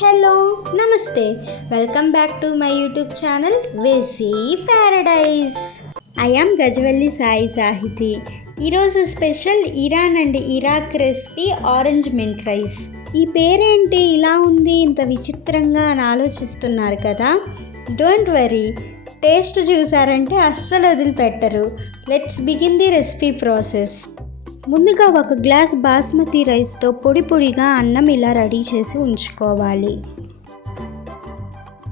Hello నమస్తే welcome back to my YouTube channel వేసీ Paradise. I am Gajavalli Sai Sahithi. ఈరోజు special Iran and Iraq recipe orange mint rice. ఈ పేరేంటి ఇలా ఉంది ఇంత విచిత్రంగా అని ఆలోచిస్తున్నారు కదా? డోంట్ వరీ, టేస్ట్ చూసారంటే అస్సలు వదిలిపెట్టరు. Let's begin the recipe process. ముందుగా ఒక గ్లాస్ బాస్మతి రైస్తో పొడి పొడిగా అన్నం ఇలా రెడీ చేసి ఉంచుకోవాలి.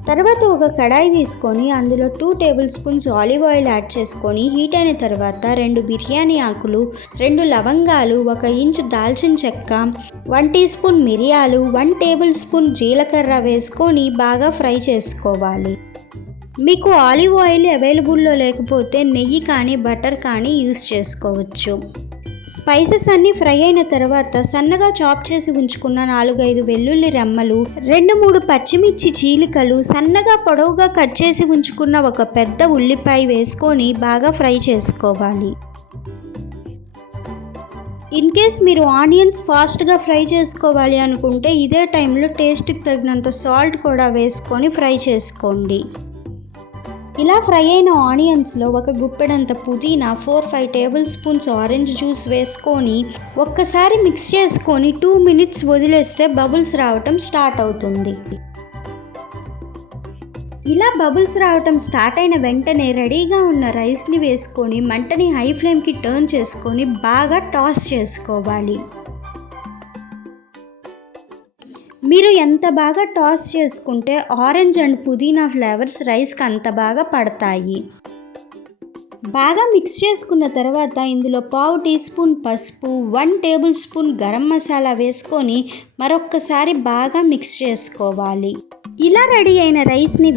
తర్వాత ఒక కడాయి తీసుకొని అందులో 2 table spoons olive oil add చేసుకొని హీట్ అయిన తర్వాత 2 బిర్యానీ ఆకులు, 2 లవంగాలు, 1 ఇంచు దాల్చిన చెక్క, 1 టీ స్పూన్ మిరియాలు, 1 టేబుల్ స్పూన్ జీలకర్ర వేసుకొని బాగా ఫ్రై చేసుకోవాలి. మీకు ఆలివ్ ఆయిల్ అవైలబుల్లో లేకపోతే నెయ్యి కానీ బటర్ కానీ యూస్ చేసుకోవచ్చు. స్పైసెస్ అన్నీ ఫ్రై అయిన తర్వాత సన్నగా చాప్ చేసి ఉంచుకున్న 4-5 వెల్లుల్లి రెమ్మలు, 2-3 పచ్చిమిర్చి చీలికలు, సన్నగా పొడవుగా కట్ చేసి ఉంచుకున్న ఒక పెద్ద ఉల్లిపాయ వేసుకొని బాగా ఫ్రై చేసుకోవాలి. ఇన్ కేస్ మీరు ఆనియన్స్ ఫాస్ట్గా ఫ్రై చేసుకోవాలి అనుకుంటే ఇదే టైంలో టేస్ట్కి తగినంత సాల్ట్ కూడా వేసుకొని ఫ్రై చేసుకోండి. ఇలా ఫ్రై అయిన ఆనియన్స్లో ఒక గుప్పెడంత పుదీనా, 4-5 టేబుల్ స్పూన్స్ ఆరెంజ్ జ్యూస్ వేసుకొని ఒక్కసారి మిక్స్ చేసుకొని 2 మినిట్స్ వదిలేస్తే బబుల్స్ రావటం స్టార్ట్ అవుతుంది. ఇలా బబుల్స్ రావటం స్టార్ట్ అయిన వెంటనే రెడీగా ఉన్న రైస్ని వేసుకొని మంటని హై ఫ్లేమ్కి టర్న్ చేసుకొని బాగా టాస్ చేసుకోవాలి. మీరు ఎంత బాగా టాస్ చేసుకుంటే ఆరెంజ్ అండ్ పుదీనా ఫ్లేవర్స్ రైస్కి అంత బాగా పడతాయి. బాగా మిక్స్ చేసుకున్న తర్వాత ఇందులో 1/2 టీ స్పూన్ పసుపు, 1 టేబుల్ స్పూన్ గరం మసాలా వేసుకొని మరొక్కసారి బాగా మిక్స్ చేసుకోవాలి. ఇలా రెడీ అయిన రైస్ని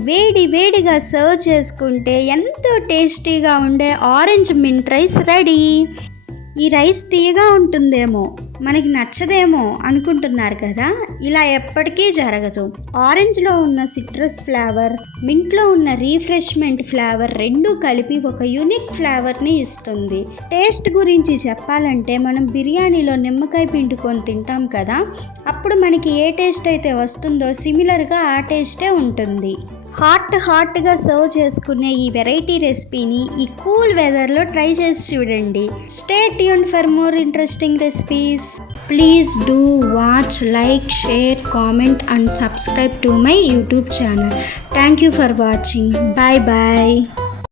వేడిగా సర్వ్ చేసుకుంటే ఎంతో టేస్టీగా ఉండే ఆరెంజ్ మింట్ రైస్ రెడీ. ఈ రైస్ తీయగా ఉంటుందేమో, మనకి నచ్చదేమో అనుకుంటున్నారు కదా? ఇలా ఎప్పటికీ జరగదు. ఆరెంజ్లో ఉన్న సిట్రస్ ఫ్లేవర్, మింట్లో ఉన్న రీఫ్రెష్మెంట్ ఫ్లేవర్ రెండూ కలిపి ఒక యూనిక్ ఫ్లేవర్ని ఇస్తుంది. టేస్ట్ గురించి చెప్పాలంటే మనం బిర్యానీలో నిమ్మకాయ పిండుకొని తింటాం కదా, అప్పుడు మనకి ఏ టేస్ట్ అయితే వస్తుందో సిమిలర్గా ఆ టేస్టే ఉంటుంది. హాట్గా సర్వ్ చేసుకునే ఈ వెరైటీ రెసిపీని ఈ కూల్ వెదర్లో ట్రై చేసి చూడండి. Stay tune for more interesting recipes. Please do watch, like, share, comment and subscribe to my YouTube channel. Thank you for watching. Bye.